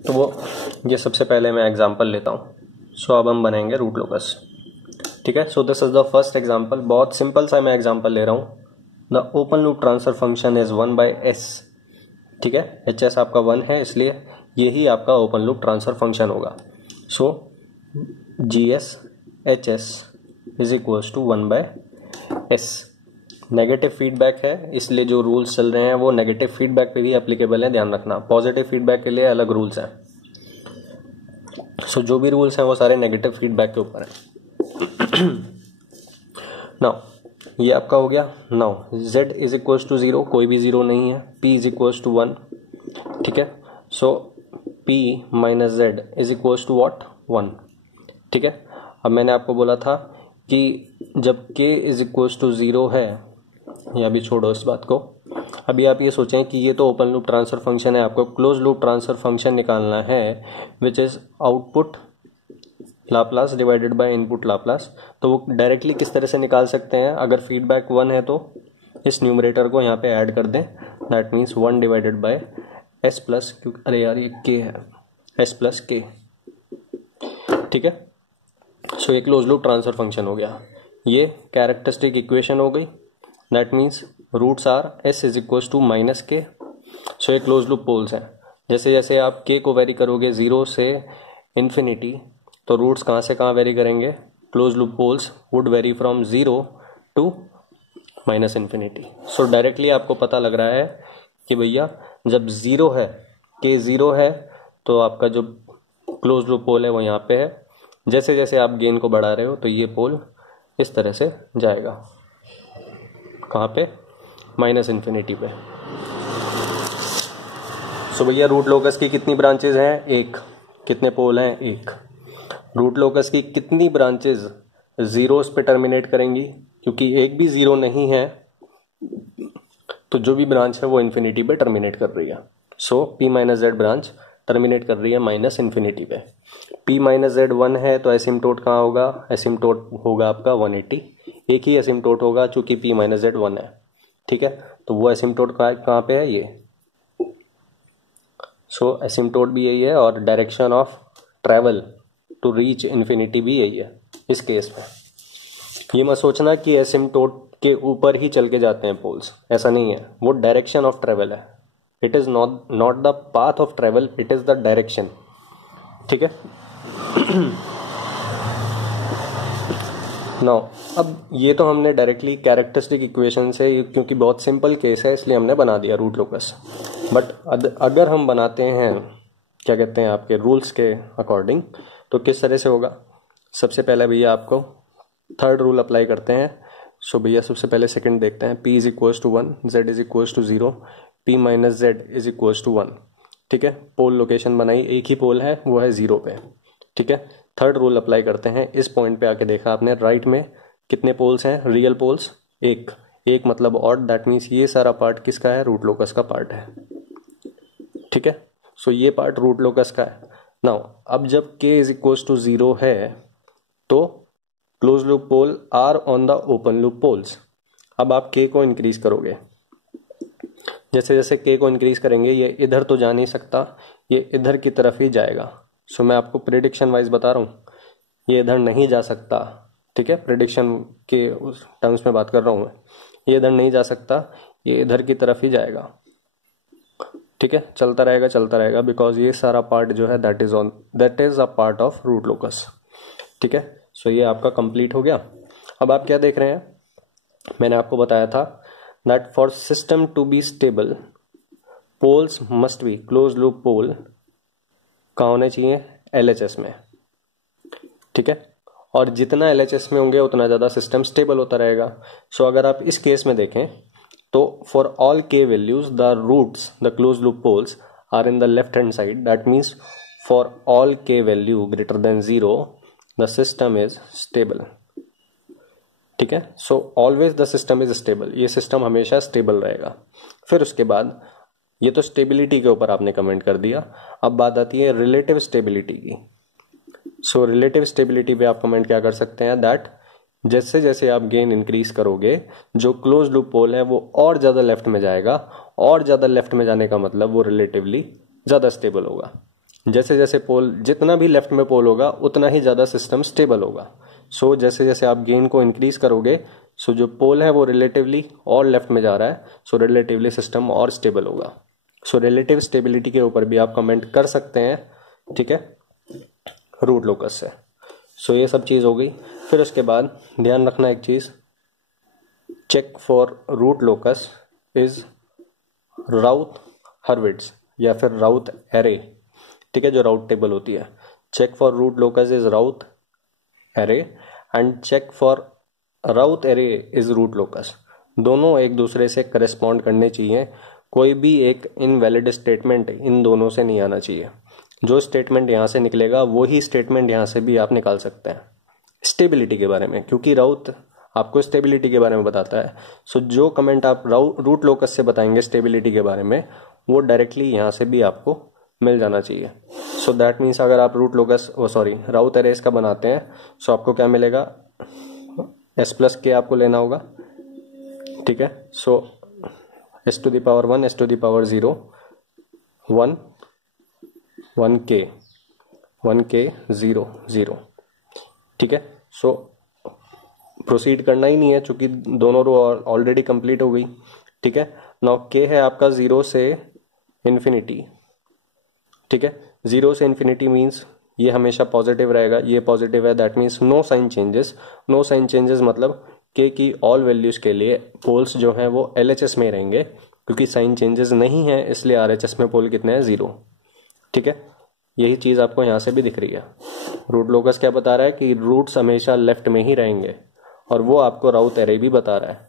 तो वो ये सबसे पहले मैं एग्जांपल लेता हूँ। सो अब हम बनाएंगे रूट लोकस। ठीक है, so this is the first example. बहुत सिंपल सा मैं एग्जांपल ले रहा हूँ। The open loop transfer function is 1/s। ठीक है, HS आपका 1 है, इसलिए यही आपका ओपन लूप ट्रांसफर फंक्शन होगा। So GS HS is equals to 1/s। Negative feedback है, इसलिए जो रूल्स चल रहे हैं वो नेगेटिव फीडबैक पे भी एप्लीकेबल है, ध्यान रखना। पॉजिटिव फीडबैक के लिए अलग रूल्स हैं। सो जो भी रूल्स हैं वो सारे नेगेटिव फीडबैक के ऊपर हैं। नाउ ये आपका हो गया। Now z is equals to 0, कोई भी 0 नहीं है। p is equals to 1। ठीक है, so p minus z is equals to what, 1। ठीक है, अब मैंने आपको बोला था कि जब k इज इक्वल्स टू 0 है, या अभी छोड़ो इस बात को। अभी आप ये सोचें कि ये तो ओपन लूप ट्रांसफर फंक्शन है, आपको क्लोज लूप ट्रांसफर फंक्शन निकालना है which is output Laplace divided by input Laplace. तो वो डायरेक्टली किस तरह से निकाल सकते हैं? अगर फीडबैक 1 है तो इस न्यूमरेटर को यहाँ पे ऐड कर दें, that means 1 divided by s plus, क्योंकि अरे यार ये k है, s प्लस k। ठीक है, सो ये क्लोज लूप ट्रांसफर फंक्शन हो गया। ये कैरेक्टरिस्टिक इक्वेशन हो गई, that means roots are s is equal to minus k। So ये क्लोज लूप पोल्स हैं। जैसे जैसे आप k को वेरी करोगे 0 से इन्फिनिटी, तो रूट्स कहाँ से कहाँ वेरी करेंगे? Close loop poles would vary from 0 to minus infinity. So directly आपको पता लग रहा है कि भैया जब 0 है, k 0 है, तो आपका जो क्लोज लूप पोल है वो यहाँ पे है। जैसे जैसे आप गेन को बढ़ा रहे हो तो ये पोल इस तरह से जाएगा, कहाँ पे? माइनस इन्फिनिटी पे। सो भैया रूट लोकस की कितनी ब्रांचेज हैं? 1। कितने पोल हैं? 1। रूट लोकस की कितनी ब्रांचेज जीरोस पे टर्मिनेट करेंगी? क्योंकि एक भी 0 नहीं है, तो जो भी ब्रांच है वो इन्फिनिटी पे टर्मिनेट कर रही है। So p minus Z branch terminate कर रही है माइनस इन्फिनिटी पे। p माइनस जेड 1 है, तो एसिम्टोट कहाँ होगा? एसिम्टोट होगा आपका 180। एक ही एसिम्टोट होगा चूंकि p माइनस जेड 1 है। ठीक है, तो वो एसिम्टोट कहाँ पे है? ये। सो एसिम्टोट भी यही है और direction of travel to reach infinity भी यही है इस केस में। ये मत सोचना कि एसिम्टोट के ऊपर ही चल के जाते हैं पोल्स, ऐसा नहीं है। वो डायरेक्शन ऑफ ट्रेवल है। It is not the path of travel, it is the direction. ठीक है। नाउ अब ये तो हमने डायरेक्टली कैरेक्टरिस्टिक इक्वेशन से, क्योंकि बहुत सिंपल केस है इसलिए हमने बना दिया रूट लोकस। बट अगर हम बनाते हैं क्या कहते हैं आपके रूल्स के अकॉर्डिंग, तो किस तरह से होगा? सबसे पहले भैया आपको थर्ड रूल अप्लाई करते हैं। सो भैया सबसे पहले सेकंड देखते हैं। p is equals to 1, z is equals to 0, p minus Z is equals to 1। ठीक है, पोल लोकेशन बनाई, एक ही पोल है वो है 0 पे। ठीक है, थर्ड रूल अप्लाई करते हैं। इस पॉइंट पे आके देखा आपने, राइट में कितने पोल्स हैं? रियल पोल्स 1 मतलब ऑड, दैट मीन्स ये सारा पार्ट किसका है? रूट लोकस का पार्ट है। ठीक है, सो ये पार्ट रूट लोकस का है। नाउ अब जब k इज इक्वल्स टू 0 है, तो close loop pole are on the open loop poles. अब आप k को इंक्रीज करोगे, जैसे जैसे k को इंक्रीज करेंगे ये इधर तो जा नहीं सकता, ये इधर की तरफ ही जाएगा। सो मैं आपको प्रेडिक्शन वाइज बता रहा हूँ, ये इधर नहीं जा सकता। ठीक है, प्रेडिक्शन के उस टर्म्स में बात कर रहा हूँ मैं। ये इधर नहीं जा सकता, ये इधर की तरफ ही जाएगा। ठीक है, चलता रहेगा बिकॉज ये सारा पार्ट जो है that is a part of root locus. ठीक है, सो ये आपका कंप्लीट हो गया। अब आप क्या देख रहे हैं? मैंने आपको बताया था that for system to be stable poles must be close loop pole कहाँ होने चाहिए? LHS में। ठीक है, और जितना LHS में होंगे उतना ज्यादा सिस्टम स्टेबल होता रहेगा। सो अगर आप इस केस में देखें तो for all k values the roots the close loop poles are in the left hand side, that means for all k value greater than 0 the system is stable. ठीक है, so always the system is stable, ये system हमेशा stable रहेगा। फिर उसके बाद ये तो स्टेबिलिटी के ऊपर आपने कमेंट कर दिया, अब बात आती है रिलेटिव स्टेबिलिटी की। सो रिलेटिव स्टेबिलिटी पे आप कमेंट क्या कर सकते हैं? दैट जैसे जैसे आप गेन इंक्रीज करोगे, जो क्लोज लूप पोल है वो और ज्यादा लेफ्ट में जाएगा, और ज्यादा लेफ्ट में जाने का मतलब वो रिलेटिवली ज्यादा स्टेबल होगा। जैसे जैसे पोल, जितना भी लेफ्ट में पोल होगा उतना ही ज़्यादा सिस्टम स्टेबल होगा। सो जैसे जैसे आप गेन को इंक्रीज करोगे, सो जो पोल है वो रिलेटिवली और लेफ्ट में जा रहा है, सो रिलेटिवली सिस्टम और स्टेबल होगा। सो रिलेटिव स्टेबिलिटी के ऊपर भी आप कमेंट कर सकते हैं, ठीक है, रूट लोकस से। सो ये सब चीज़ हो गई। फिर उसके बाद ध्यान रखना एक चीज़, check for root locus is Routh Hurwitz या फिर राउथ एरे, ठीक है, जो राउथ टेबल होती है। Check for root locus is Routh array and check for Routh array is root locus. दोनों एक दूसरे से करस्पॉन्ड करने चाहिए। कोई भी एक इनवैलिड स्टेटमेंट इन दोनों से नहीं आना चाहिए। जो स्टेटमेंट यहाँ से निकलेगा वही स्टेटमेंट यहाँ से भी आप निकाल सकते हैं स्टेबिलिटी के बारे में, क्योंकि राउथ आपको स्टेबिलिटी के बारे में बताता है। सो जो कमेंट आप रूट लोकस से बताएंगे स्टेबिलिटी के बारे में, वो डायरेक्टली यहाँ से भी आपको मिल जाना चाहिए। सो दैट मीन्स अगर आप रूट लोकस राउथ एरेस का बनाते हैं, सो आपको क्या मिलेगा, एस प्लस के आपको लेना होगा, ठीक है। So S to the power 1, S to the power 0, 1, 1k 0 0, ठीक है। सो प्रोसीड करना ही नहीं है चूंकि दोनों रो ऑलरेडी कंप्लीट हो गई, ठीक है। नाउ k है आपका 0 से इन्फिनिटी, ठीक है। 0 से इन्फिनिटी मीन्स ये हमेशा पॉजिटिव रहेगा, ये पॉजिटिव है, that means no sign changes. No sign changes मतलब k की ऑल वैल्यूज के लिए पोल्स जो हैं वो LHS में रहेंगे, क्योंकि साइन चेंजेस नहीं है इसलिए RHS में पोल कितने हैं, 0, ठीक है। यही चीज आपको यहाँ से भी दिख रही है। रूट लोकस क्या बता रहा है कि रूट्स हमेशा लेफ्ट में ही रहेंगे, और वो आपको राउथ एरे भी बता रहा है,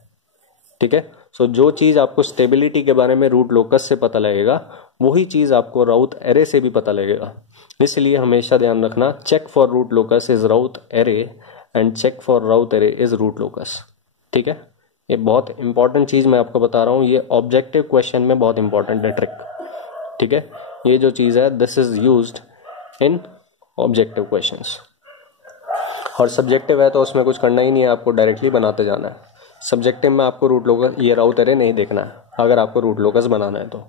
ठीक है। सो जो चीज आपको स्टेबिलिटी के बारे में रूट लोकस से पता लगेगा वही चीज आपको राउथ एरे से भी पता लगेगा। इसलिए हमेशा ध्यान रखना, check for root locus is Routh array and check for Routh array is root locus, ठीक है। ये बहुत इंपॉर्टेंट चीज मैं आपको बता रहा हूँ, ये ऑब्जेक्टिव क्वेश्चन में बहुत इंपॉर्टेंट है ट्रिक, ठीक है। ये जो चीज है this is used in objective questions, और सब्जेक्टिव है तो उसमें कुछ करना ही नहीं है, आपको डायरेक्टली बनाते जाना है। सब्जेक्टिव में आपको रूट लोकस, ये राउथ एरे नहीं देखना है अगर आपको रूट लोकस बनाना है तो।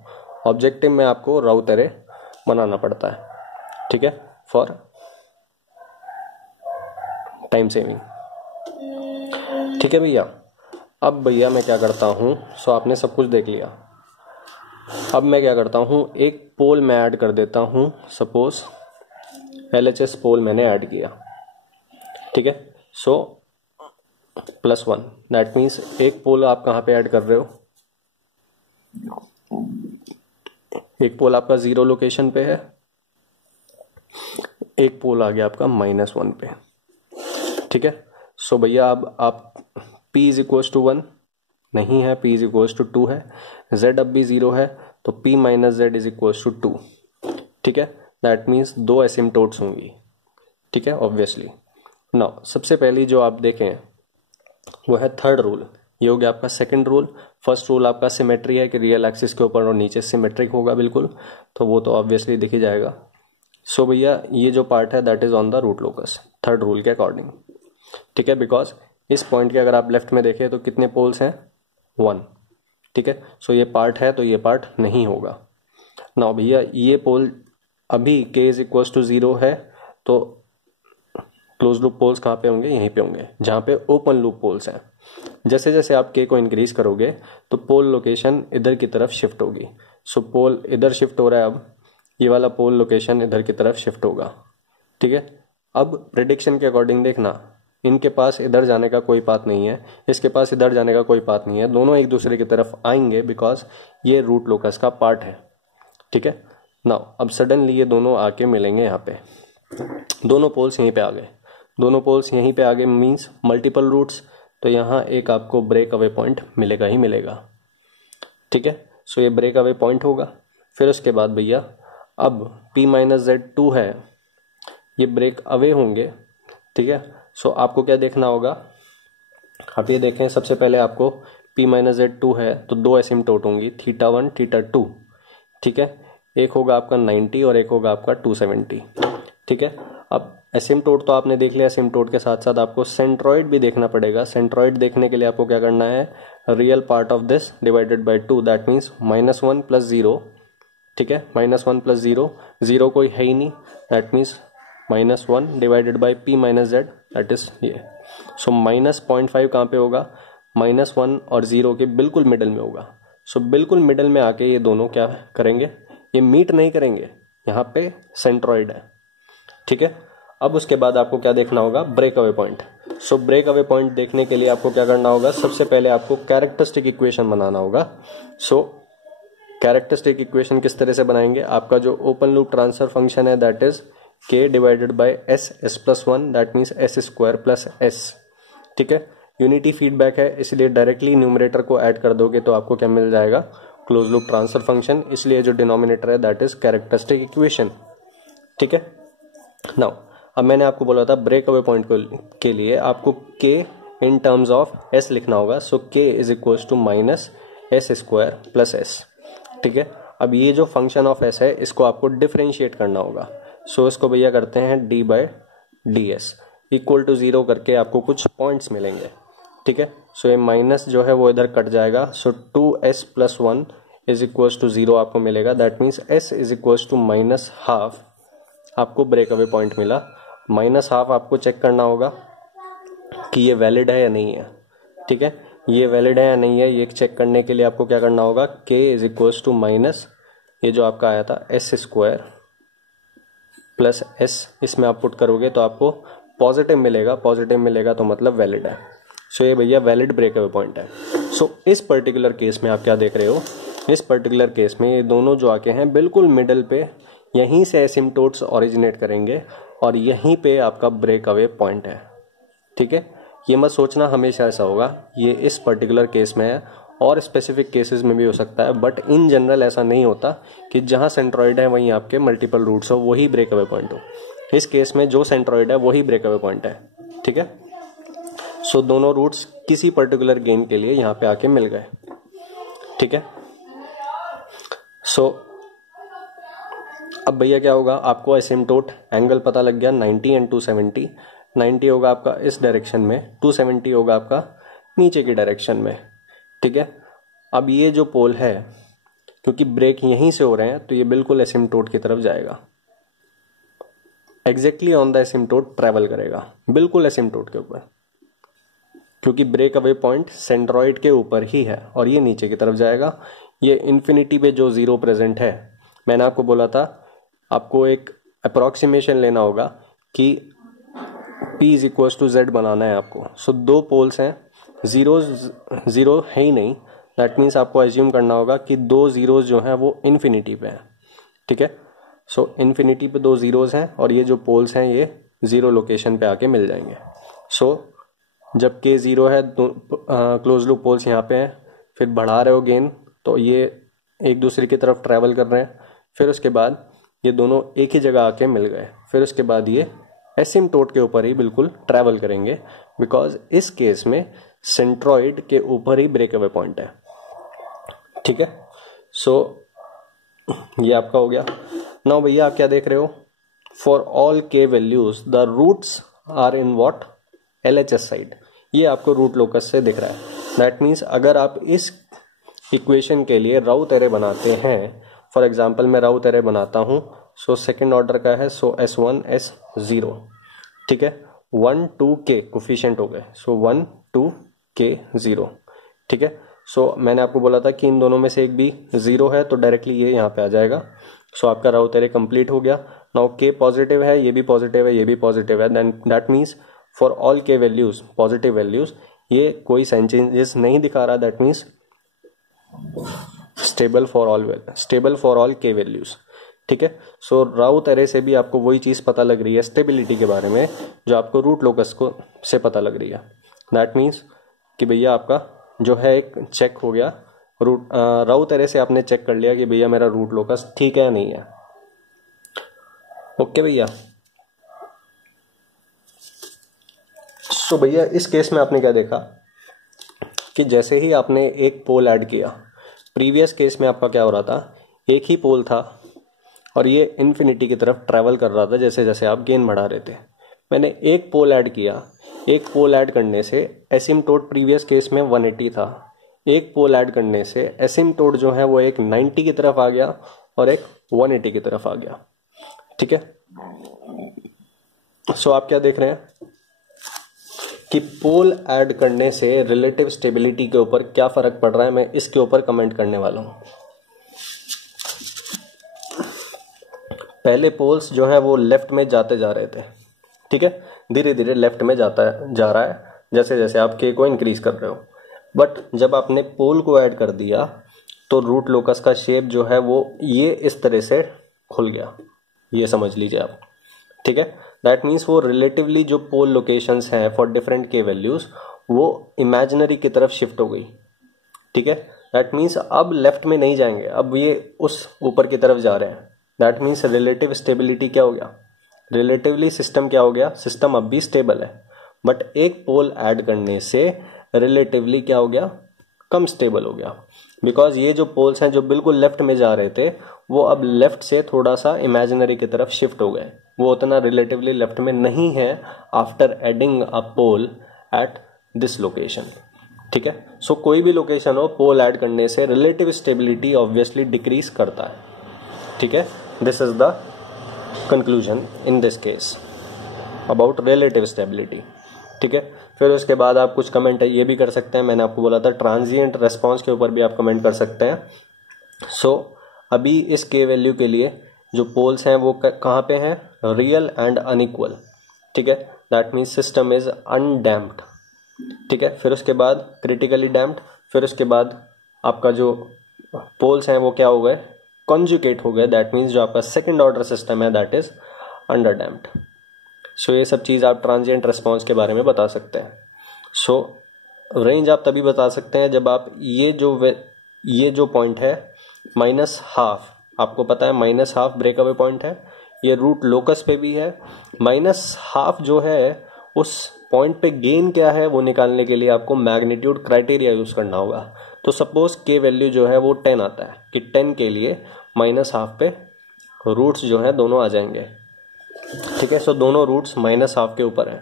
ऑब्जेक्टिव में आपको राउथ एरे बनाना पड़ता है, ठीक है, फॉर टाइम सेविंग, ठीक है भैया। अब भैया मैं क्या करता हूँ, सो आपने सब कुछ देख लिया। अब मैं क्या करता हूँ, एक पोल मैं ऐड कर देता हूँ। सपोज LHS पोल मैंने ऐड किया, ठीक है। सो +1, दैट मीन्स एक पोल आप कहाँ पे ऐड कर रहे हो, एक पोल आपका 0 लोकेशन पे है, एक पोल आ गया आपका -1 पे, ठीक है। सो भैया अब आप P इज इक्वल टू 1 नहीं है, P इज इक्वल टू 2 है, Z अब भी 0 है, तो P minus Z is equal to 2, ठीक है। दैट मीन्स 2 एसिम्टोट्स होंगी, ठीक है, ऑब्वियसली। नाउ सबसे पहली जो आप देखें वो है थर्ड रूल, ये हो गया आपका सेकंड रूल। फर्स्ट रूल आपका सिमेट्री है कि रियल एक्सिस के ऊपर और नीचे सिमेट्रिक होगा बिल्कुल, तो वो तो ऑब्वियसली दिख ही जाएगा। सो भैया ये जो पार्ट है that is on the root locus third rule के अकॉर्डिंग, ठीक है। बिकॉज इस पॉइंट के अगर आप लेफ्ट में देखें तो कितने पोल्स हैं, 1, ठीक है। सो ये पार्ट है तो ये पार्ट नहीं होगा। नाउ भैया ये पोल अभी k इज इक्वल टू 0 है, तो क्लोज लूप पोल्स कहाँ पे होंगे, यहीं पे होंगे जहाँ पे ओपन लूप पोल्स हैं। जैसे जैसे आप k को इंक्रीज करोगे तो पोल लोकेशन इधर की तरफ शिफ्ट होगी। सो पोल इधर शिफ्ट हो रहा है, अब ये वाला पोल लोकेशन इधर की तरफ शिफ्ट होगा, ठीक है। अब प्रेडिक्शन के अकॉर्डिंग देखना, इनके पास इधर जाने का कोई पाथ नहीं है, इसके पास इधर जाने का कोई पाथ नहीं है, दोनों एक दूसरे की तरफ आएंगे बिकॉज ये रूट लोकस का पार्ट है, ठीक है। नाउ अब सडनली ये दोनों आके मिलेंगे यहाँ पे, दोनों पोल्स यहीं पे आ गए, दोनों पोल्स यहीं पे आ गए मीन्स मल्टीपल रूट्स, तो यहाँ एक आपको ब्रेक अवे पॉइंट मिलेगा ही मिलेगा, ठीक है। सो ये ब्रेक अवे पॉइंट होगा। फिर उसके बाद भैया अब P माइनस Z 2 है, ये ब्रेक अवे होंगे, ठीक है। सो आपको क्या देखना होगा, आप ये देखें सबसे पहले आपको P माइनस Z 2 है तो 2 एसिम्टोट होंगी, θ1 θ2, ठीक है। एक होगा आपका 90 और एक होगा आपका 270, ठीक है। अब एसिम्टोट तो आपने देख लिया, एसिम्टोट के साथ साथ आपको सेंट्रॉइड भी देखना पड़ेगा। सेंट्रॉइड देखने के लिए आपको क्या करना है, real part of this divided by 2, that means -1 + 0 ठीक है, -1 + 0, 0 कोई है ही नहीं, that means -1 divided by p - z, that is ये। सो -0.5 कहाँ पे होगा, -1 और 0 के बिल्कुल मिडल में होगा। सो बिल्कुल मिडल में आके ये दोनों क्या करेंगे, ये मीट नहीं करेंगे, यहाँ पे सेंट्रॉइड है, ठीक है। अब उसके बाद आपको क्या देखना होगा, break away point. So break away point देखने के लिए आपको क्या करना होगा, सबसे पहले आपको कैरेक्टरिस्टिक इक्वेशन बनाना होगा। सो कैरेक्टरिस्टिक इक्वेशन किस तरह से बनाएंगे, आपका जो ओपन लूप ट्रांसफर फंक्शन है that is k divided by s, s+1, that means s² + s, ठीक है। यूनिटी फीडबैक है इसलिए डायरेक्टली न्यूमरेटर को ऐड कर दोगे तो आपको क्या मिल जाएगा, क्लोज लूप ट्रांसफर फंक्शन, इसलिए जो डिनोमिनेटर है दैट इज कैरेक्टरिस्टिक इक्वेशन, ठीक है। नाउ अब मैंने आपको बोला था ब्रेक अवे पॉइंट के लिए आपको k in terms of s लिखना होगा। सो k = -s² + s, ठीक है। अब ये जो फंक्शन ऑफ s है इसको आपको डिफरेंशिएट करना होगा। सो इसको भैया करते हैं d/ds = 0 करके आपको कुछ पॉइंट्स मिलेंगे, ठीक है। सो ये माइनस जो है वो इधर कट जाएगा। सो 2s + 1 = 0 आपको मिलेगा, दैट मीन्स s = -½ आपको ब्रेक अवे पॉइंट मिला। -½ आपको चेक करना होगा कि ये वैलिड है या नहीं है, ठीक है। ये वैलिड है या नहीं है ये चेक करने के लिए आपको क्या करना होगा, k = ये जो आपका आया था s² + s, इसमें आप पुट करोगे तो आपको पॉजिटिव मिलेगा तो मतलब वैलिड है। सो ये भैया वैलिड ब्रेक अवे पॉइंट है। सो इस पर्टिकुलर केस में आप क्या देख रहे हो, इस पर्टिकुलर केस में ये दोनों जो आके हैं बिल्कुल मिडल पे, यहीं से एसिम्पटोट्स ओरिजिनेट करेंगे और यहीं पे आपका ब्रेक अवे पॉइंट है, ठीक है। ये मत सोचना हमेशा ऐसा होगा, ये इस पर्टिकुलर केस में है और स्पेसिफिक केसेस में भी हो सकता है, बट इन जनरल ऐसा नहीं होता कि जहां सेंट्रॉइड है वहीं आपके मल्टीपल रूट्स हो वही ब्रेक अवे पॉइंट हो। इस केस में जो सेंट्रॉइड है वही ब्रेक अवे पॉइंट है, ठीक है। सो दोनों रूट्स किसी पर्टिकुलर गेन के लिए यहाँ पे आके मिल गए, ठीक है। सो अब भैया क्या होगा, आपको एसिम्पटोट एंगल पता लग गया 90 एंड 270। 90 होगा आपका इस डायरेक्शन में, 270 होगा आपका नीचे की डायरेक्शन में, ठीक है। अब ये जो पोल है क्योंकि ब्रेक यहीं से हो रहे हैं तो ये बिल्कुल एसिम्पटोट की तरफ जाएगा, एग्जैक्टली ऑन द एसिम्पटोट ट्रैवल करेगा, बिल्कुल एसिम्पटोट के ऊपर, क्योंकि ब्रेक अवे पॉइंट सेंट्रॉइड के ऊपर ही है और ये नीचे की तरफ जाएगा। ये इन्फिनिटी पे जो 0 प्रेजेंट है, मैंने आपको बोला था आपको एक अप्रोक्सीमेशन लेना होगा कि p = z बनाना है आपको। सो दो पोल्स हैं, जीरो है ही नहीं, दैट मीन्स आपको एज्यूम करना होगा कि दो जीरोज जो हैं वो इन्फिनिटी पे हैं, ठीक है। सो इन्फिनिटी पे दो जीरोज हैं और ये जो पोल्स हैं ये 0 लोकेशन पे आके मिल जाएंगे। सो जब k 0 है, क्लोज लूप पोल्स यहाँ पे हैं, फिर बढ़ा रहे हो गेन तो ये एक दूसरे की तरफ ट्रैवल कर रहे हैं, फिर उसके बाद ये दोनों एक ही जगह आके मिल गए, फिर उसके बाद ये एसिम्पटोट के ऊपर ही बिल्कुल ट्रैवल करेंगे, बिकॉज इस केस में सेंट्रॉइड के ऊपर ही ब्रेक अवे पॉइंट है, ठीक है। सो ये आपका हो गया। नाउ भैया आप क्या देख रहे हो, for all k values the roots are in what, LHS side, ये आपको रूट लोकस से दिख रहा है। दैट मीन्स अगर आप इस इक्वेशन के लिए राउथ एरे बनाते हैं, फॉर एग्जाम्पल मैं राउथ एरे बनाता हूं, सो सेकेंड ऑर्डर का है, सो S1 S0, ठीक है। 1 2 k कोफिशिएंट हो गए, सो 1 2 k 0, ठीक है। सो मैंने आपको बोला था कि इन दोनों में से एक भी 0 है तो डायरेक्टली ये यहाँ पे आ जाएगा। सो आपका राउथ एरे कंप्लीट हो गया। नाउ k पॉजिटिव है, ये भी पॉजिटिव है, ये भी पॉजिटिव है, then that means for all k values positive values ये कोई साइन चेंजेस नहीं दिखा रहा, that means stable for all k values, ठीक है। सो राउथ एरे से भी आपको वही चीज पता लग रही है स्टेबिलिटी के बारे में जो आपको रूट लोकस को से पता लग रही है। दैट मीन्स कि भैया आपका जो है एक चेक हो गया, राउथ एरे से आपने चेक कर लिया कि भैया मेरा रूट लोकस ठीक है या नहीं है। ओके भैया। सो भैया इस केस में आपने क्या देखा कि जैसे ही आपने एक पोल ऐड किया, प्रीवियस केस में आपका क्या हो रहा था, एक ही पोल था और ये इन्फिनिटी की तरफ ट्रैवल कर रहा था जैसे जैसे आप गेन बढ़ा रहे थे। मैंने एक पोल ऐड किया, एक पोल ऐड करने से एसिम्पटोट प्रीवियस केस में 180 था, एक पोल ऐड करने से एसिम्पटोट जो है वो एक 90 की तरफ आ गया और एक 180 की तरफ आ गया। ठीक है, सो आप क्या देख रहे हैं कि पोल ऐड करने से रिलेटिव स्टेबिलिटी के ऊपर क्या फर्क पड़ रहा है, मैं इसके ऊपर कमेंट करने वाला हूं। पहले पोल्स जो है वो लेफ्ट में जाते जा रहे थे, ठीक है, धीरे धीरे लेफ्ट में जा रहा है जैसे जैसे आप के को इंक्रीज कर रहे हो। बट जब आपने पोल को ऐड कर दिया तो रूट लोकस का शेप जो है वो ये इस तरह से खुल गया, ये समझ लीजिए आप। ठीक है, दैट मीन्स वो रिलेटिवली जो पोल लोकेशंस हैं फॉर डिफरेंट के वैल्यूज वो इमेजिनरी की तरफ शिफ्ट हो गई। ठीक है, दैट मीन्स अब लेफ्ट में नहीं जाएंगे, अब ये उस ऊपर की तरफ जा रहे हैं। दैट मीन्स रिलेटिव स्टेबिलिटी क्या हो गया, रिलेटिवली सिस्टम क्या हो गया, सिस्टम अब भी स्टेबल है, बट एक पोल ऐड करने से रिलेटिवली क्या हो गया, कम स्टेबल हो गया। बिकॉज ये जो पोल्स हैं जो बिल्कुल लेफ्ट में जा रहे थे वो अब लेफ्ट से थोड़ा सा इमेजिनरी की तरफ शिफ्ट हो गए, वो उतना रिलेटिवली लेफ्ट में नहीं है after adding a pole at this location. ठीक है, सो कोई भी लोकेशन हो पोल ऐड करने से रिलेटिव स्टेबिलिटी ऑब्वियसली डिक्रीज करता है। ठीक है, this is the conclusion in this case about relative stability. ठीक है, फिर उसके बाद आप कुछ कमेंट ये भी कर सकते हैं, मैंने आपको बोला था ट्रांजिएंट रेस्पॉन्स के ऊपर भी आप कमेंट कर सकते हैं। सो अभी इस के वैल्यू के लिए जो पोल्स हैं वो कहाँ पे हैं, रियल एंड अनइक्वल। ठीक है, that means system is undamped. ठीक है, फिर उसके बाद क्रिटिकली डैम्प्ड, फिर उसके बाद आपका जो पोल्स हैं वो क्या हो गए, कॉन्जुगेट हो गए, दैट मीन्स जो आपका सेकंड ऑर्डर सिस्टम है दैट इज अंडर डैम्प्ड। सो ये सब चीज़ आप ट्रांजिएंट रेस्पॉन्स के बारे में बता सकते हैं। सो रेंज आप तभी बता सकते हैं जब आप ये जो पॉइंट है -12, आपको पता है -12 ब्रेकअवे पॉइंट है, ये रूट लोकस पे भी है। -12 जो है उस पॉइंट पे गेन क्या है वो निकालने के लिए आपको मैग्नीट्यूड क्राइटेरिया यूज करना होगा। तो सपोज के वैल्यू जो है वो 10 आता है कि 10 के लिए -12 पे रूट्स जो है दोनों आ जाएंगे। ठीक है, सो दोनों रूट्स -12 के ऊपर है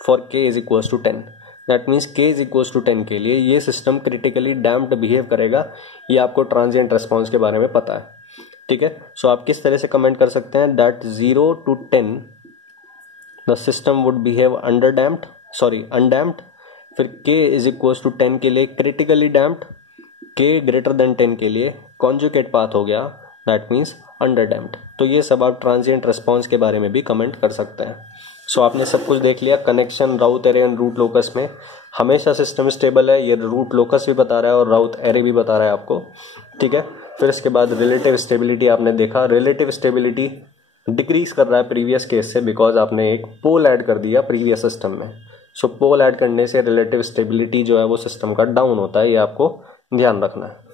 for k is equal to 10। That means k is equal to 10 के लिए ये सिस्टम क्रिटिकली डैम्प्ड बिहेव करेगा, ये आपको ट्रांजिएंट रेस्पॉन्स के बारे में पता है। ठीक है, सो आप किस तरह से कमेंट कर सकते हैं that 0 to 10 the system would behave undamped, फिर k इज इक्वल टू 10 के लिए critically damped, k greater than 10 के लिए कॉन्जुगेट पाथ हो गया, दैट मीन्स अंडर डैम्प्ड। तो ये सब आप ट्रांजिएंट रेस्पॉन्स के बारे में भी कमेंट कर सकते हैं। सो आपने सब कुछ देख लिया, connection Routh array and root locus में हमेशा सिस्टम स्टेबल है, ये रूट लोकस भी बता रहा है और राउथ एरे भी बता रहा है आपको। ठीक है, फिर इसके बाद रिलेटिव स्टेबिलिटी आपने देखा, रिलेटिव स्टेबिलिटी डिक्रीज कर रहा है प्रीवियस केस से बिकॉज आपने एक पोल ऐड कर दिया प्रीवियस सिस्टम में। सो पोल ऐड करने से रिलेटिव स्टेबिलिटी जो है वो सिस्टम का डाउन होता है, ये आपको ध्यान रखना है।